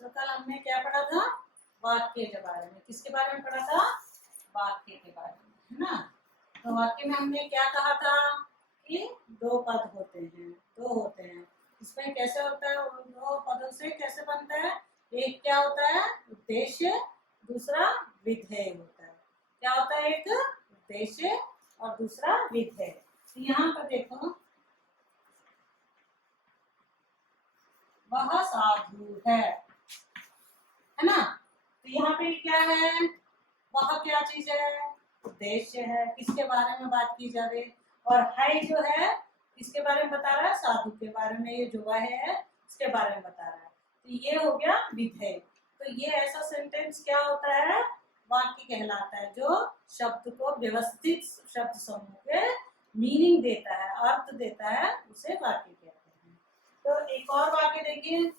तो कल हमने क्या पढ़ा था? वाक्य के बारे में। किसके बारे में पढ़ा था? वाक्य के बारे में, है ना। तो वाक्य में हमने क्या कहा था कि दो पद होते हैं, दो होते हैं। इसमें कैसे होता है? दो पदों से कैसे बनता है? एक क्या होता है? उद्देश्य, दूसरा विधेय होता है। क्या होता है? एक उद्देश्य और दूसरा विधेय। तो यहाँ पर देखो, वह साधु है ना। तो यहाँ पे क्या है? वह क्या चीज है? उद्देश्य है। किसके बारे में बात की जा रही है? और है जो है किसके बारे में बता रहा है? साधु के बारे में। ये जो वह है इसके बारे में बता रहा है। तो ये हो गया विधेय। तो ये ऐसा सेंटेंस क्या होता है? वाक्य कहलाता है, जो शब्द को व्यवस्थित शब्द समूह के मीनिंग देता है, अर्थ देता है, उसे वाक्य कहते हैं। तो एक और वाक्य देखिए,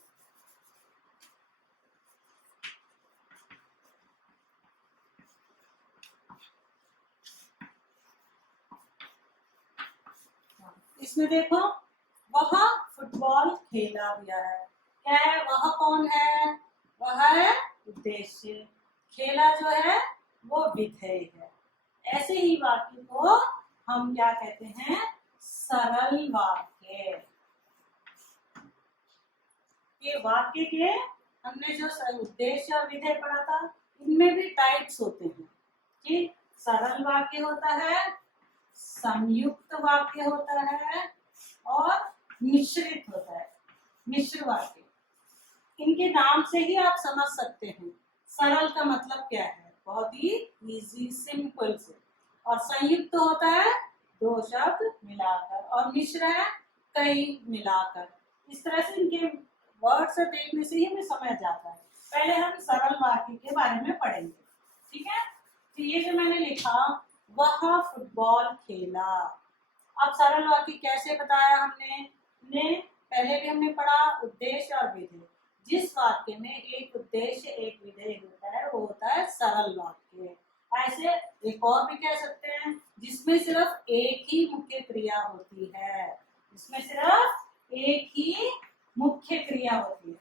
इसमें देखो, वह फुटबॉल खेला गया है। क्या है? वह कौन है? वह है उद्देश्य, खेला जो है वो विधेय है। ऐसे ही वाक्य को हम क्या कहते हैं? सरल वाक्य। ये वाक्य के हमने जो उद्देश्य और विधेय पढ़ा था, इनमें भी टाइप्स होते हैं कि सरल वाक्य होता है, संयुक्त वाक्य होता है और मिश्रित होता है, मिश्र वाक्य। इनके नाम से ही आप समझ सकते हैं सरल का मतलब क्या है। बहुत ही इजी, सिंपल से। और संयुक्त होता है दो शब्द मिलाकर, और मिश्र है कई मिलाकर। इस तरह से इनके वर्ड से देखने से ही हमें समझ जाता है। पहले हम सरल वाक्य के बारे में पढ़ेंगे, ठीक है। तो ये जो मैंने लिखा, वह फुटबॉल खेला। अब सरल वाक्य कैसे बताया हमने पहले भी हमने पढ़ा, उद्देश्य और विधेय। जिस वाक्य में एक उद्देश्य एक विधेय होता है वो होता है सरल वाक्य। ऐसे एक और भी कह सकते हैं जिसमें सिर्फ एक ही मुख्य क्रिया होती है, जिसमें सिर्फ एक ही मुख्य क्रिया होती है,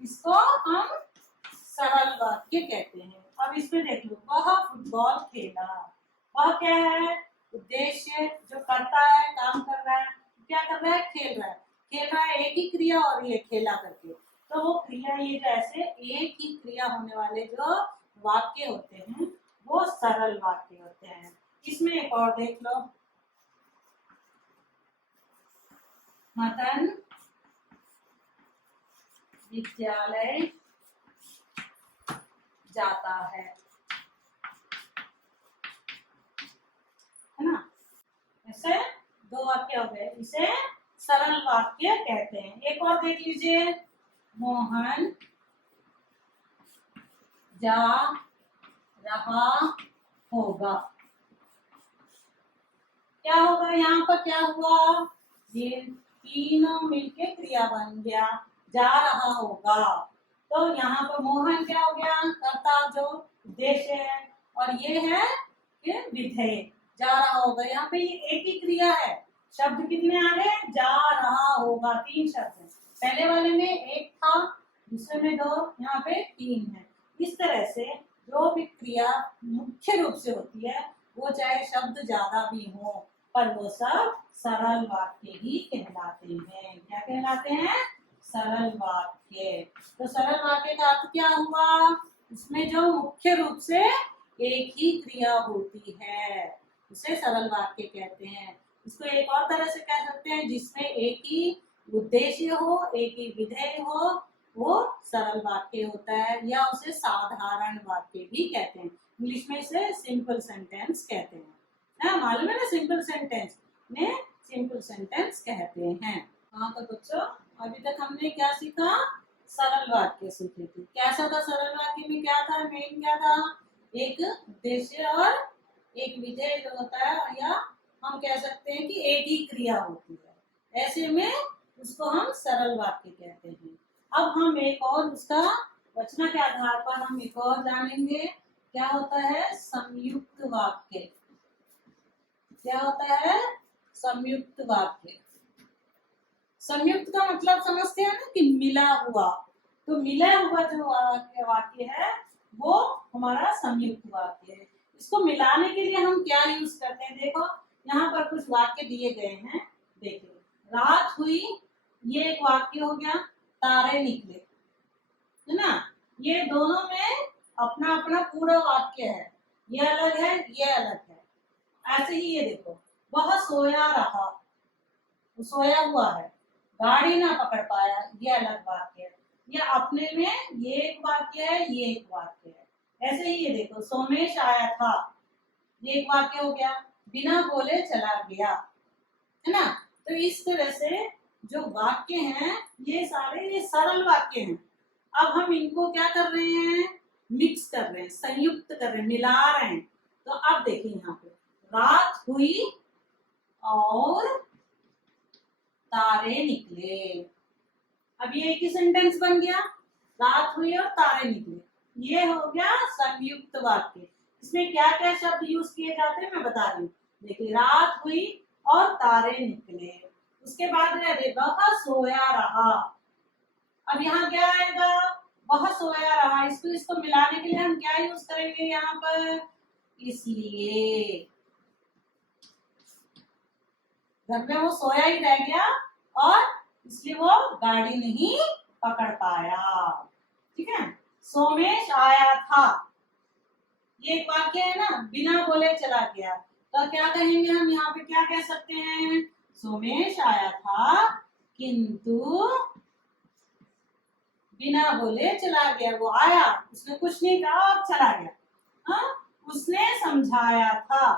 इसको हम सरल वाक्य कहते हैं। अब इसमें देख लो, वह फुटबॉल खेला। वह क्या है? उद्देश्य, जो करता है, काम कर रहा है। क्या कर रहा है? खेल रहा है। खेल रहा है एक ही क्रिया, और ये खेला करके, तो वो क्रिया, ये जैसे एक ही क्रिया होने वाले जो वाक्य होते हैं वो सरल वाक्य होते हैं। इसमें एक और देख लो, मदन विद्यालय जाता है ना। ऐसे दो वाक्य हो गए, इसे सरल वाक्य कहते हैं। एक और देख लीजिए, मोहन जा रहा होगा। क्या होगा? यहाँ पर क्या हुआ? ये तीनों मिलके क्रिया बन गया, जा रहा होगा। तो यहाँ पर मोहन क्या हो गया? कर्ता जो उद्देश्य है, और ये है कि विधेय, जा रहा होगा। यहाँ पे ये एक ही क्रिया है। शब्द कितने आ गए? जा रहा होगा, तीन शब्द है। पहले वाले में एक था, दूसरे में दो, यहाँ पे तीन है। इस तरह से जो भी क्रिया मुख्य रूप से होती है, वो चाहे शब्द ज्यादा भी हो, पर वो सब सरल वाक्य ही कहलाते हैं। क्या कहलाते हैं? सरल वाक्य। तो सरल वाक्य का अर्थ क्या हुआ? उसमें जो मुख्य रूप से एक ही क्रिया होती है उसे सरल वाक्य कहते हैं। इसको एक और तरह से कह सकते हैं, जिसमें एक ही उद्देश्य हो, एक ही विधेय हो, वो सरल वाक्य होता है, या उसे साधारण वाक्य भी कहते हैं। इंग्लिश में इसे सिंपल सेंटेंस कहते हैं। हाँ, मालूम है ना, सिंपल सेंटेंस ने सिंपल सेंटेंस कहते हैं। हाँ तो बच्चों, अभी तक हमने क्या सीखा? सरल वाक्य सीखे थे। कैसा था सरल वाक्य में? क्या था मेन? क्या था? एक उद्देश्य और एक विधेय जो होता है, या हम कह सकते हैं कि एक ही क्रिया होती है। ऐसे में उसको हम सरल वाक्य कहते हैं। अब हम एक और उसका रचना के आधार पर हम एक और जानेंगे, क्या होता है संयुक्त वाक्य। क्या होता है? संयुक्त वाक्य। संयुक्त का मतलब समझते हैं ना कि मिला हुआ, तो मिला हुआ जो वाक्य है वो हमारा संयुक्त वाक्य है। इसको मिलाने के लिए हम क्या यूज करते हैं, देखो यहाँ पर कुछ वाक्य दिए गए हैं, देखिए रात हुई ये एक वाक्य हो गया, तारे निकले, है ना, ये दोनों में अपना अपना पूरा वाक्य है, ये अलग है ये अलग है। ऐसे ही ये देखो, वह सोया रहा, वो सोया हुआ है, गाड़ी ना पकड़ पाया, ये अलग वाक्य है, ये अपने में ये एक वाक्य है ये एक वाक्य है। ऐसे ही ये देखो, सोमेश आया था, ये एक वाक्य हो गया, बिना बोले चला गया, है ना। तो इस तरह से जो वाक्य हैं ये सारे ये सरल वाक्य हैं। अब हम इनको क्या कर रहे हैं, मिक्स कर रहे हैं, संयुक्त कर रहे हैं, मिला रहे हैं। तो अब देखिए यहाँ पे रात हुई और तारे निकले, अब ये एक ही सेंटेंस बन गया, रात हुई और तारे निकले, ये हो गया संयुक्त वाक्य। इसमें क्या क्या शब्द यूज किए जाते हैं मैं बता रही हूँ। देखिए रात हुई और तारे निकले, उसके बाद वह सोया रहा, अब यहाँ क्या आएगा, वह सोया रहा, इसको इसको मिलाने के लिए हम क्या यूज करेंगे यहाँ पर, इसलिए घर में वो सोया ही रह गया और इसलिए वो गाड़ी नहीं पकड़ पाया, ठीक है। सोमेश आया था, ये एक वाक्य है ना, बिना बोले चला गया, तो क्या कहेंगे हम यहाँ पे, क्या कह सकते हैं, सोमेश आया था किंतु बिना बोले चला गया, वो आया उसने कुछ नहीं कहा और चला गया, हाँ उसने समझाया था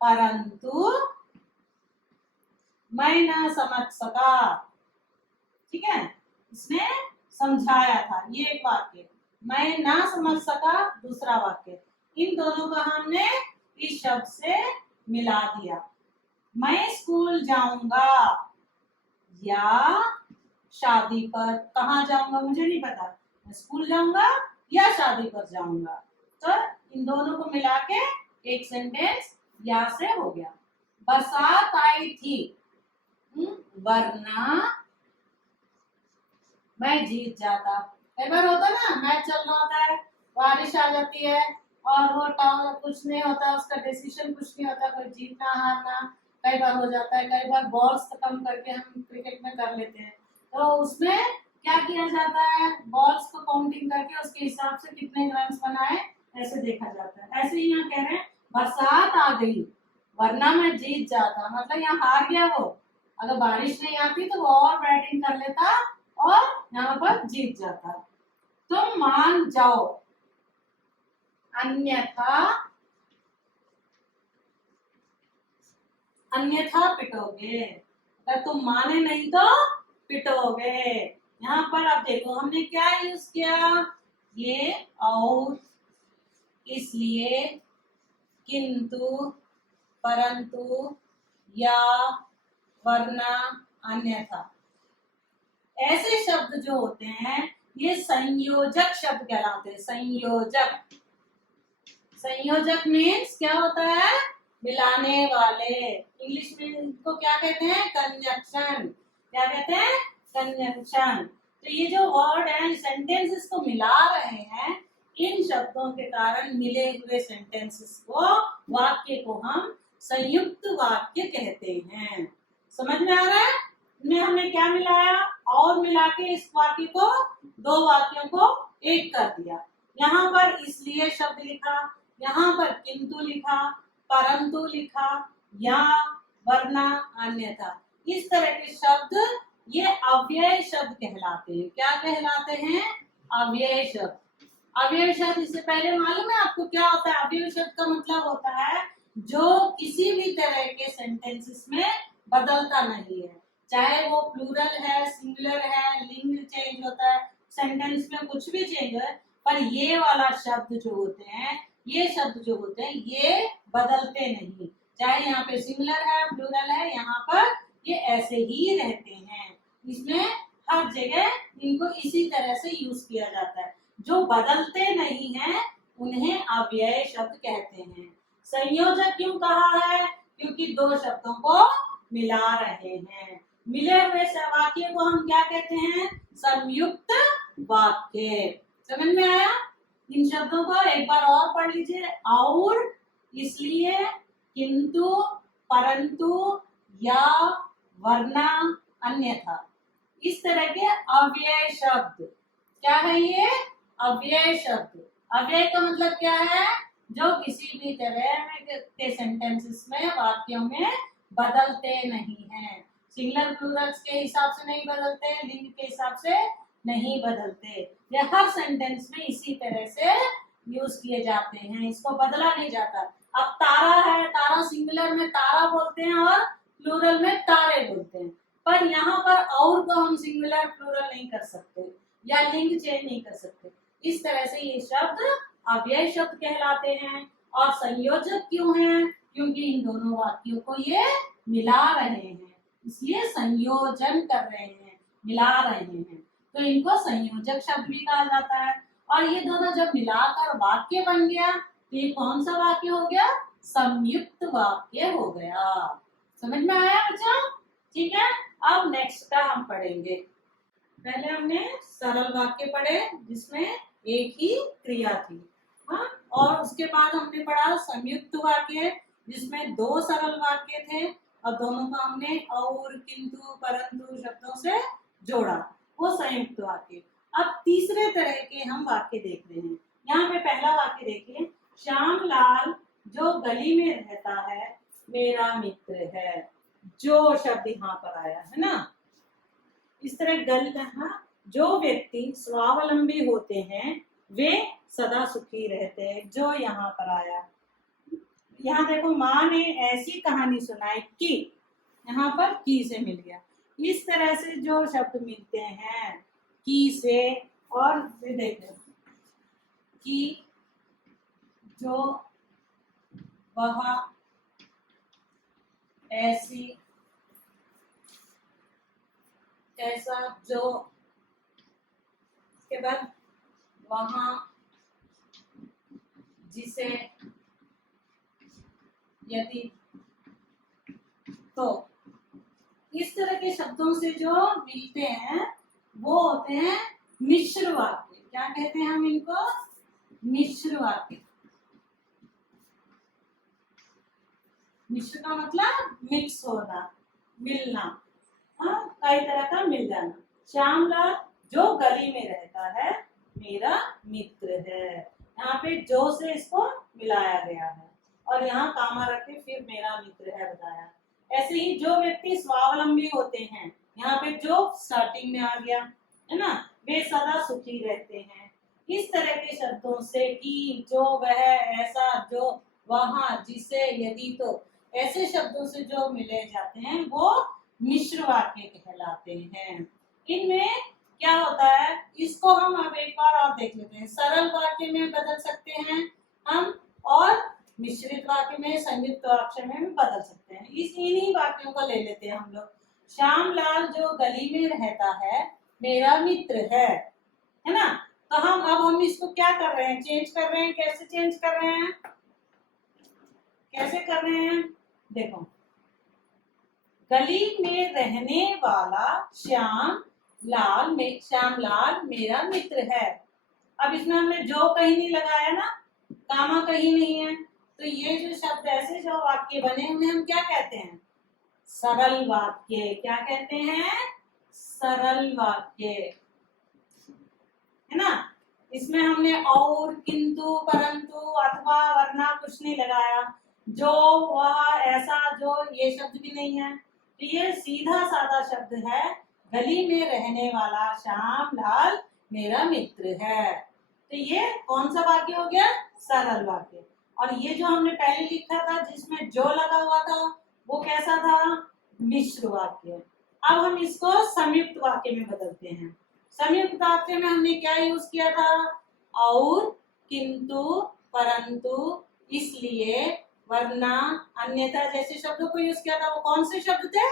परंतु मैं ना समझ सका, ठीक है, उसने समझाया था, ये एक वाक्य, मैं ना समझ सका दूसरा वाक्य, इन दोनों का हमने इस शब्द से मिला दिया। मैं स्कूल जाऊंगा या शादी पर, कहाँ जाऊंगा मुझे नहीं पता, मैं स्कूल जाऊंगा या शादी पर जाऊंगा, तो इन दोनों को मिला के एक सेंटेंस यहाँ से हो गया। बरसात आई थी वरना मैं जीत जाता, कई बार होता ना मैच चल रहा होता है, बारिश आ जाती है और वो टाउन कुछ नहीं होता, उसका डिसीजन कुछ नहीं होता, कोई जीतना हारना कई बार हो जाता है, कई बार बॉल्स खत्म करके हम क्रिकेट में कर लेते हैं, तो उसमें क्या किया जाता है, बॉल्स को काउंटिंग करके उसके हिसाब से कितने रन बनाए ऐसे देखा जाता है। ऐसे ही यहाँ कह रहे हैं बरसात आ गई वरना मैं जीत जाता, मतलब यहाँ हार गया वो, अगर बारिश नहीं आती तो वो और बैटिंग कर लेता और यहाँ पर जीत जाता। तुम मान जाओ अन्यथा अन्यथा पिटोगे, अगर तुम माने नहीं तो पिटोगे। यहाँ पर अब देखो हमने क्या यूज किया, ये और, इसलिए, किंतु, परंतु, या, वरना, अन्यथा, ऐसे शब्द जो होते हैं ये संयोजक शब्द कहलाते हैं। संयोजक, संयोजक मीन्स क्या होता है, मिलाने वाले, इंग्लिश में इनको क्या कहते हैं, कंजंक्शन, क्या कहते हैं, कंजंक्शन। तो ये जो वर्ड है सेंटेंसेस को मिला रहे हैं, इन शब्दों के कारण मिले हुए सेंटेंसेस को, वाक्य को हम संयुक्त वाक्य कहते हैं। समझ में आ रहा है, इनमें हमने क्या मिलाया, और मिला के इस वाक्य को, दो वाक्यों को एक कर दिया। यहाँ पर इसलिए शब्द लिखा, यहाँ पर किंतु लिखा, परंतु लिखा, या, वरना, अन्यथा, इस तरह के शब्द ये अव्यय शब्द कहलाते हैं। क्या कहलाते हैं, अव्यय शब्द। अव्यय शब्द इससे पहले मालूम है आपको क्या होता है, अव्यय शब्द का मतलब होता है जो किसी भी तरह के सेंटेंसेस में बदलता नहीं है, चाहे वो प्लूरल है, सिंगुलर है, लिंग चेंज होता है, सेंटेंस में कुछ भी चेंज है, पर ये वाला शब्द जो होते हैं, ये शब्द जो होते हैं ये बदलते नहीं, चाहे यहाँ पे सिंगुलर है, प्लूरल है, यहाँ पर ये ऐसे ही रहते हैं। इसमें हर जगह इनको इसी तरह से यूज किया जाता है। जो बदलते नहीं हैं उन्हें अव्यय शब्द कहते हैं। संयोजक क्यों कहा है, क्योंकि दो शब्दों को मिला रहे हैं। मिले हुए वाक्य को हम क्या कहते हैं? संयुक्त वाक्य। समझ में आया? इन शब्दों को एक बार और पढ़ लीजिए। और, इसलिए, किंतु, परंतु, या, वरना, अन्यथा, इस तरह के अव्यय शब्द। क्या है ये? अव्यय शब्द। अव्यय का मतलब क्या है? जो किसी भी तरह के सेंटेंसेस में, वाक्यों में बदलते नहीं हैं। सिंगुलर प्लूरल्स के हिसाब से नहीं बदलते, लिंग के हिसाब से नहीं बदलते। ये हर सेंटेंस में इसी तरह से यूज किए जाते हैं, इसको बदला नहीं जाता। अब तारा है, तारा सिंगुलर में तारा बोलते हैं और प्लूरल में तारे बोलते हैं, पर यहाँ पर और को हम सिंगुलर प्लूरल नहीं कर सकते या लिंग चेंज नहीं कर सकते। इस तरह से ये शब्द अव्यय शब्द कहलाते हैं। और संयोजक क्यों हैं? क्योंकि इन दोनों वाक्यों को ये मिला रहे हैं, इसलिए संयोजन कर रहे हैं, मिला रहे हैं, तो इनको संयोजक शब्द भी कहा जाता है। और ये दोनों जब मिलाकर वाक्य बन गया तो ये कौन सा वाक्य हो गया? संयुक्त वाक्य हो गया। समझ में आया बच्चों? ठीक है, अब नेक्स्ट का हम पढ़ेंगे। पहले हमने सरल वाक्य पढ़े जिसमें एक ही क्रिया थी, हाँ, और उसके बाद हमने पढ़ा संयुक्त वाक्य जिसमें दो सरल वाक्य थे और दोनों को हमने और, किंतु, परंतु शब्दों से जोड़ा, वो संयुक्त वाक्य। अब तीसरे तरह के हम वाक्य देख रहे हैं। यहाँ पे पहला वाक्य देखिए, श्यामलाल जो गली में रहता है मेरा मित्र है। जो शब्द यहाँ पर आया है ना, इस तरह जो व्यक्ति स्वावलंबी होते हैं वे सदा सुखी रहते हैं। जो यहाँ पर आया, यहाँ देखो, माँ ने ऐसी कहानी सुनाई कि, यहाँ पर की से मिल गया। इस तरह से जो शब्द मिलते हैं की से, और देखो कि, जो, वह, ऐसी, ऐसा, जो, उसके बाद वहां, जिसे, यदि, तो, इस तरह के शब्दों से जो मिलते हैं वो होते हैं मिश्र वाक्य। क्या कहते हैं हम इनको? मिश्र वाक्य। मिश्र का मतलब मिक्स होना, मिलना, हाँ, कई तरह का मिल जाना। श्यामलाल जो गली में रहता है मेरा मित्र है। यहाँ पे जो से इसको मिलाया गया है और यहाँ कामा रख के फिर मेरा मित्र है बताया। ऐसे ही जो व्यक्ति स्वावलंबी होते हैं, यहाँ पे जो स्टार्टिंग में आ गया है ना, वे सदा सुखी रहते हैं। इस तरह के शब्दों से कि, जो, वह, ऐसा, जो, वहां, जिसे, यदि, तो, ऐसे शब्दों से जो मिले जाते हैं वो मिश्र वाक्य कहलाते हैं। इनमें क्या होता है, इसको हम अब एक बार और देख लेते हैं। सरल वाक्य में बदल सकते हैं हम, और मिश्रित वाक्य में, संयुक्त वाक्य में भी बदल सकते हैं। इन्हीं वाक्यों को ले लेते हैं हम लोग। श्यामलाल जो गली में रहता है मेरा मित्र है ना। तो हम इसको क्या कर रहे हैं? चेंज कर रहे हैं। कैसे चेंज कर रहे हैं? कैसे कर रहे हैं? देखो, गली में रहने वाला श्यामलाल मेरा मित्र है। अब इसमें हमने जो कहीं नहीं लगाया ना, कामा कहीं नहीं है, तो ये जो शब्द ऐसे जो वाक्य बने उन्हें हम क्या कहते हैं? सरल वाक्य। क्या कहते हैं? सरल वाक्य, है ना। इसमें हमने और, किंतु, परंतु, अथवा, वरना कुछ नहीं लगाया। जो, वह, ऐसा, जो, ये शब्द भी नहीं है। तो ये सीधा साधा शब्द है, गली में रहने वाला श्यामलाल मेरा मित्र है। तो ये कौन सा वाक्य हो गया? सरल वाक्य। और ये जो हमने पहले लिखा था जिसमें जो लगा हुआ था वो कैसा था? मिश्र वाक्य। अब हम इसको संयुक्त वाक्य में बदलते हैं। संयुक्त वाक्य में हमने क्या यूज किया था? और, किंतु, परंतु, इसलिए, वरना, अन्यथा जैसे शब्दों को यूज किया था। वो कौन से शब्द थे?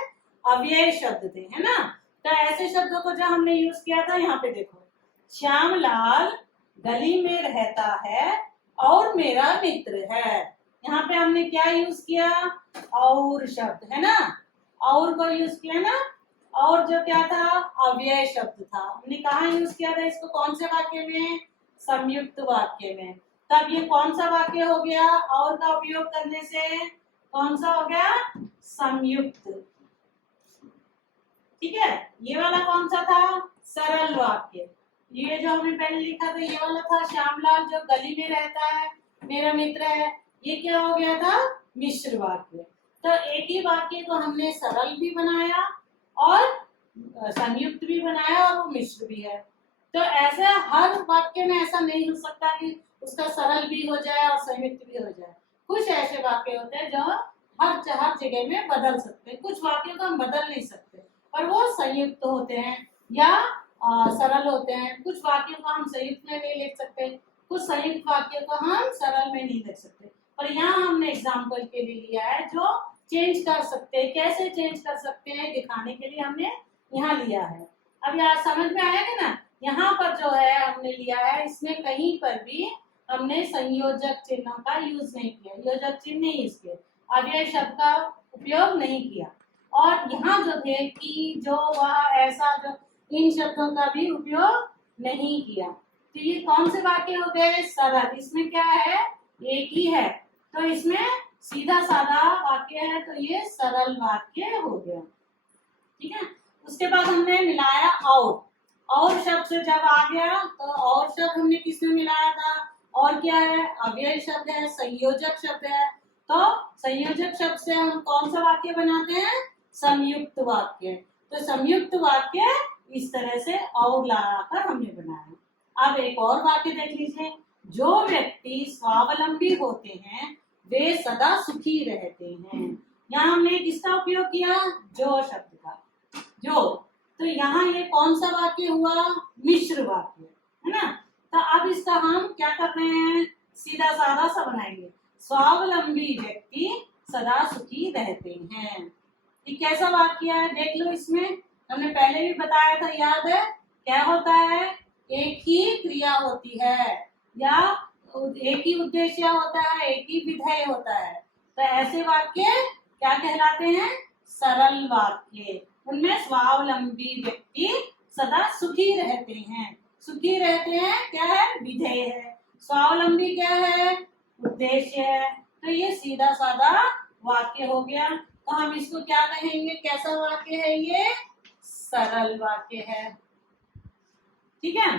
अव्यय शब्द थे, है ना। तो ऐसे शब्दों को जो हमने यूज किया था, यहाँ पे देखो, श्यामलाल गली में रहता है और मेरा मित्र है। यहाँ पे हमने क्या यूज किया? और शब्द, है ना। और को यूज किया ना, और जो क्या था, अव्यय शब्द था, हमने कहाँ यूज किया था इसको, कौन से वाक्य में, संयुक्त वाक्य में। तब ये कौन सा वाक्य हो गया, और का उपयोग करने से कौन सा हो गया, संयुक्त। ठीक है, ये वाला कौन सा था, सरल वाक्य। ये जो हमने पहले लिखा था ये वाला था, श्यामलाल जो गली में रहता है मेरा मित्र है, ये क्या हो गया था, मिश्र वाक्य। तो एक ही वाक्य को हमने सरल भी बनाया और संयुक्त भी बनाया और वो मिश्र भी है। तो ऐसा हर वाक्य में ऐसा नहीं हो सकता कि उसका सरल भी हो जाए और संयुक्त भी हो जाए। कुछ ऐसे वाक्य होते हैं जो हर जगह में बदल सकते हैं, कुछ वाक्यों को हम बदल नहीं सकते पर वो संयुक्त होते हैं या सरल होते हैं। कुछ वाक्यों को हम संयुक्त में नहीं लिख सकते, कुछ संयुक्त वाक्यों को हम सरल में नहीं लिख सकते। पर यहाँ हमने एग्जाम्पल के लिए लिया है जो चेंज कर सकते हैं, कैसे चेंज कर सकते हैं दिखाने के लिए हमने यहाँ लिया है। अब यार समझ में आएगा ना, यहाँ पर जो है हमने लिया है इसमें कहीं पर भी हमने संयोजक चिन्हों का यूज नहीं किया, योजक चिन्ह नहीं इसके, अव्यय शब्द का उपयोग नहीं किया। और यहाँ जो थे कि जो वह ऐसा, जो इन शब्दों का भी उपयोग नहीं किया। तो ये कौन से वाक्य हो गए, सरल। इसमें क्या है, एक ही है, तो इसमें सीधा साधा वाक्य है, तो ये सरल वाक्य हो गया। ठीक है, उसके बाद हमने मिलाया और शब्द से जब आ गया तो और शब्द हमने किसमें मिलाया था, और क्या है, अव्यय शब्द है, संयोजक शब्द है। तो संयोजक शब्द से हम कौन सा वाक्य बनाते हैं, संयुक्त वाक्य। तो संयुक्त वाक्य इस तरह से और लगाकर हमने बनाया। अब एक और वाक्य देख लीजिए, जो व्यक्ति स्वावलंबी होते हैं वे सदा सुखी रहते हैं। यहाँ हमने किसका उपयोग किया, जो शब्द का, जो। तो यहाँ ये कौन सा वाक्य हुआ, मिश्र वाक्य है ना। तो अब इसका हम क्या कर रहे हैं, सीधा साधा सा बनाएंगे, स्वावलंबी व्यक्ति सदा सुखी रहते हैं। ये कैसा वाक्य है देख लो, इसमें हमने पहले भी बताया था, याद है, क्या होता है, एक ही क्रिया होती है या एक ही उद्देश्य होता है, एक ही विधेय होता है। तो ऐसे वाक्य क्या कहलाते हैं, सरल वाक्य। उनमें स्वावलंबी व्यक्ति सदा सुखी रहते हैं। सुखी रहते हैं क्या है, विधेय है, स्वावलंबी क्या है, उद्देश्य है। तो ये सीधा साधा वाक्य हो गया। तो हम इसको क्या कहेंगे, कैसा वाक्य है ये, सरल वाक्य है। ठीक है,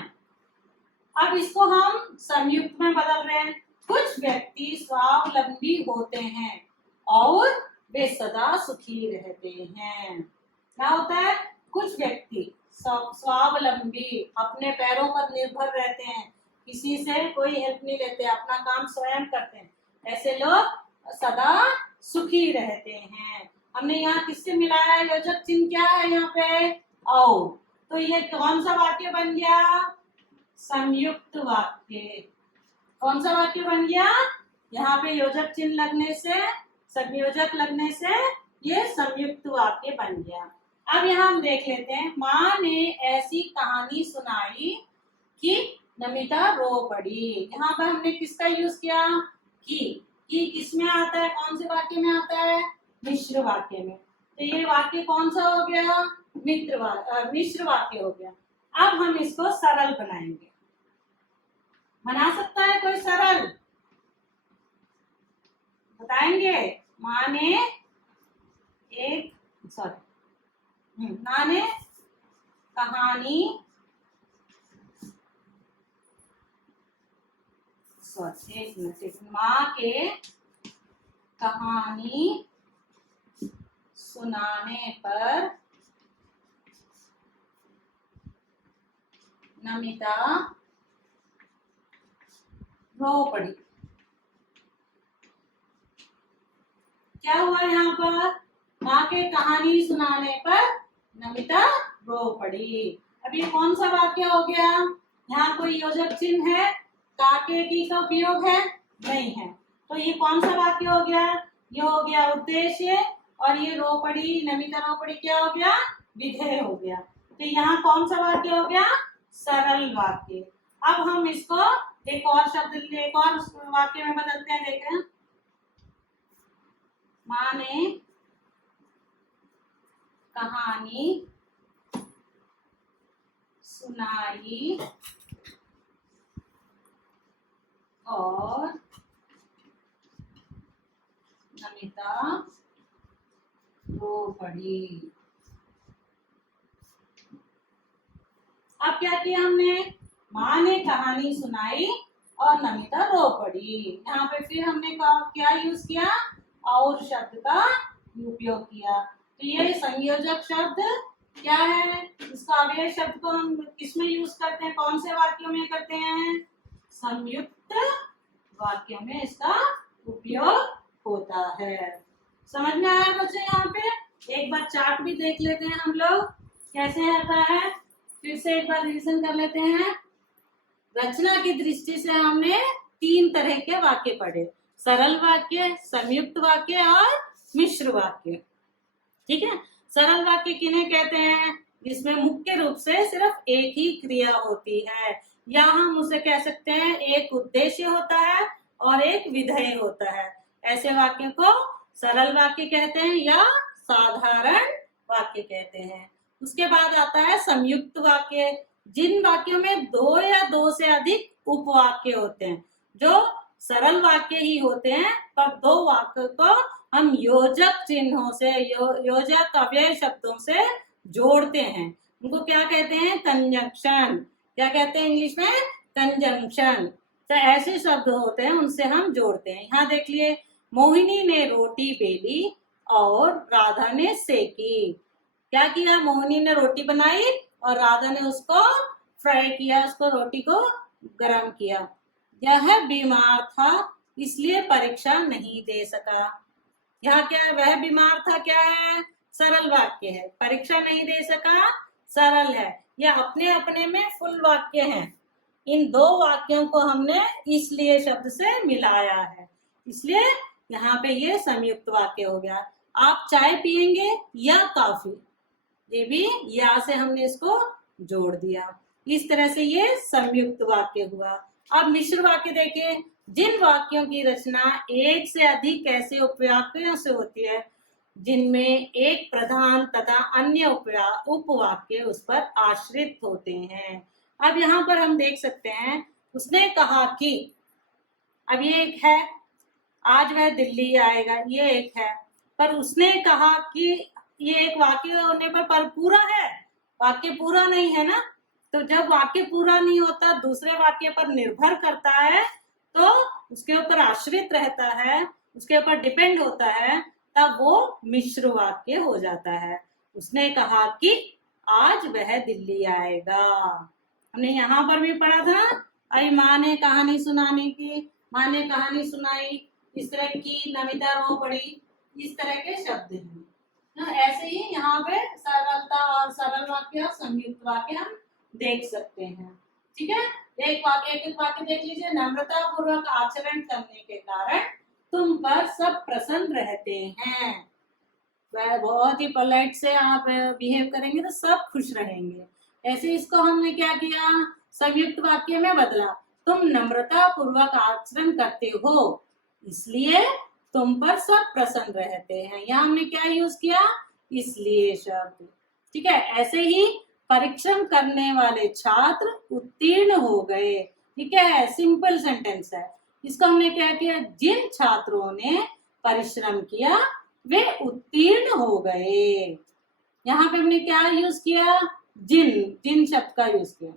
अब इसको हम संयुक्त में बदल रहे हैं। कुछ व्यक्ति स्वावलंबी होते हैं और वे सदा सुखी रहते हैं। क्या होता है, कुछ व्यक्ति स्वावलंबी, अपने पैरों पर निर्भर रहते हैं, किसी से कोई हेल्प नहीं लेते, अपना काम स्वयं करते हैं, ऐसे लोग सदा सुखी रहते हैं। हमने यहाँ किससे मिलाया है, योजक चिन्ह क्या है यहाँ पे, और। तो ये कौन सा वाक्य बन गया, संयुक्त वाक्य। कौन सा वाक्य बन गया, यहाँ पे योजक चिन्ह लगने से, संयोजक लगने से ये संयुक्त वाक्य बन गया। अब यहाँ हम देख लेते हैं, माँ ने ऐसी कहानी सुनाई कि नमिता रो पड़ी। यहाँ पर हमने किसका यूज किया, कि किसमें आता है, कौन से वाक्य में आता है, मिश्र वाक्य में। तो ये वाक्य कौन सा हो गया, मिश्र वाक्य हो गया। अब हम इसको सरल बनाएंगे। बना सकता है कोई सरल, बताएंगे। माँ ने कहानी माँ के कहानी सुनाने पर नमिता रो पड़ी। क्या हुआ यहाँ पर, माँ के कहानी सुनाने पर नमिता रो पड़ी। अब ये कौन सा वाक्य हो गया, यहाँ कोई योजक चिन्ह है, काके की का उपयोग है, नहीं है। तो ये कौन सा वाक्य हो गया, ये हो गया उद्देश्य, और ये रो पड़ी, नमिता रो पड़ी क्या हो गया, विधेय हो गया। तो यहाँ कौन सा वाक्य हो गया, सरल वाक्य। अब हम इसको एक और शब्द, एक और वाक्य में बदलते हैं, देखें। माँ ने कहानी सुनाई और नमिता रो पड़ी। अब क्या किया हमने, माँ ने कहानी सुनाई और नमिता रो पड़ी। यहाँ पे फिर हमने क्या यूज किया, और शब्द का उपयोग किया। तो ये संयोजक शब्द क्या है, इसका अव्यय शब्द को हम किसमें यूज करते हैं, कौन से वाक्यों में करते हैं, संयुक्त वाक्यों में इसका उपयोग होता है। समझ में आया बच्चे? यहाँ पे एक बार चार्ट भी देख लेते हैं हम लोग कैसे आता है, फिर से एक बार रिवीजन कर लेते हैं। रचना की दृष्टि से हमने 3 तरह के वाक्य पढ़े, सरल वाक्य, संयुक्त वाक्य और मिश्र वाक्य। ठीक है, सरल वाक्य किन्हें कहते हैं, जिसमें मुख्य रूप से सिर्फ एक ही क्रिया होती है, या हम उसे कह सकते हैं एक उद्देश्य होता है और एक विधेय होता है। ऐसे वाक्यों को सरल वाक्य कहते हैं या साधारण वाक्य कहते हैं। उसके बाद आता है संयुक्त वाक्य, जिन वाक्यों में 2 या 2 से अधिक उपवाक्य होते हैं, जो सरल वाक्य ही होते हैं पर 2 वाक्य को हम योजक चिन्हों से, योजक अव्यय शब्दों से जोड़ते हैं। उनको क्या कहते हैं, कंजंक्शन। क्या कहते हैं इंग्लिश में, कंजंक्शन। तो ऐसे शब्द होते हैं, उनसे हम जोड़ते हैं। यहाँ देख लिए, मोहिनी ने रोटी बेली और राधा ने सेकी। क्या किया, मोहिनी ने रोटी बनाई और राधा ने उसको फ्राई किया, उसको रोटी को गरम किया। यह बीमार था इसलिए परीक्षा नहीं दे सका। यहाँ क्या है, वह बीमार था क्या है, सरल वाक्य है, परीक्षा नहीं दे सका सरल है। यह अपने अपने में फुल वाक्य है। इन 2 वाक्यों को हमने इसलिए शब्द से मिलाया है, इसलिए यहाँ पे ये संयुक्त वाक्य हो गया। आप चाय पियेंगे या कॉफी, ये भी या से हमने इसको जोड़ दिया। इस तरह से ये संयुक्त वाक्य हुआ। अब मिश्र वाक्य देखिए, जिन वाक्यों की रचना एक से अधिक ऐसे उपवाक्यों से होती है जिनमें एक प्रधान तथा अन्य उपवाक्य उस पर आश्रित होते हैं। अब यहाँ पर हम देख सकते हैं, उसने कहा कि, अब ये एक है, आज वह दिल्ली आएगा, ये एक है, पर उसने कहा कि ये एक वाक्य होने पर पूरा है, वाक्य पूरा नहीं है ना। तो जब वाक्य पूरा नहीं होता, दूसरे वाक्य पर निर्भर करता है, तो उसके ऊपर आश्रित रहता है, उसके ऊपर डिपेंड होता है, तब वो मिश्र वाक्य हो जाता है। उसने कहा कि आज वह दिल्ली आएगा। हमने यहाँ पर भी पढ़ा था, अरे माँ ने कहानी सुनाने की, माँ ने कहानी सुनाई, इस तरह की, नमिता रो पड़ी, इस तरह के शब्द हैं। ऐसे ही यहाँ पे सरलता और सरल वाक्य और संयुक्त वाक्य हम देख सकते हैं। ठीक है, एक वाक्य देख लीजिए, नम्रता पूर्वक आचरण करने के कारण तुम पर सब प्रसन्न रहते हैं। वह बहुत ही पोलाइट से आप बिहेव करेंगे तो सब खुश रहेंगे। ऐसे इसको हमने क्या किया, संयुक्त वाक्य में बदला, तुम नम्रता पूर्वक आचरण करते हो इसलिए तुम पर सब प्रसन्न रहते हैं। यहाँ हमने क्या यूज किया, इसलिए शब्द। ठीक है, ऐसे ही परिश्रम करने वाले छात्र उत्तीर्ण हो गए। ठीक है, सिंपल सेंटेंस है। इसको हमने क्या किया, जिन छात्रों ने परिश्रम किया वे उत्तीर्ण हो गए। यहाँ पे हमने क्या यूज किया, जिन शब्द का यूज किया।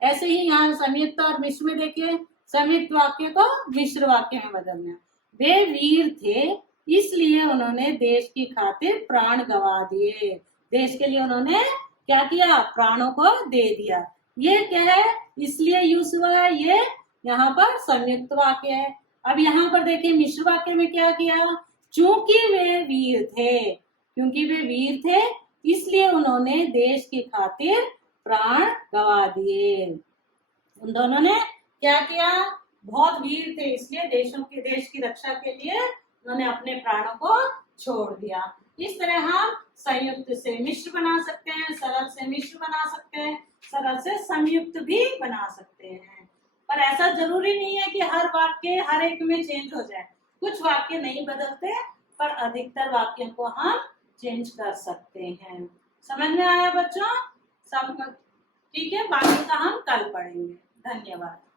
ऐसे ही यहाँ संयुक्त और मिश्र में देखिए, संयुक्त वाक्य को मिश्र वाक्य में बदलना। वे वीर थे इसलिए उन्होंने देश की खातिर प्राण गंवा दिए। देश के लिए उन्होंने क्या किया, प्राणों को दे दिया। ये क्या है, इसलिए यूज हुआ है, ये यहाँ पर संयुक्त वाक्य है। अब यहाँ पर देखिए मिश्र वाक्य में क्या किया, क्योंकि वे वीर थे, क्योंकि वे वीर थे इसलिए उन्होंने देश की खातिर प्राण गंवा दिए। उन दोनों ने क्या किया, बहुत वीर थे इसलिए देश की रक्षा के लिए उन्होंने अपने प्राणों को छोड़ दिया। इस तरह हम संयुक्त से मिश्र बना सकते हैं, सरल से मिश्र बना सकते हैं, सरल से संयुक्त भी बना सकते हैं। पर ऐसा जरूरी नहीं है कि हर वाक्य हर एक में चेंज हो जाए। कुछ वाक्य नहीं बदलते पर अधिकतर वाक्यों को हम चेंज कर सकते हैं। समझ में आया बच्चों? सब ठीक है, बाकी का हम कल पढ़ेंगे। धन्यवाद।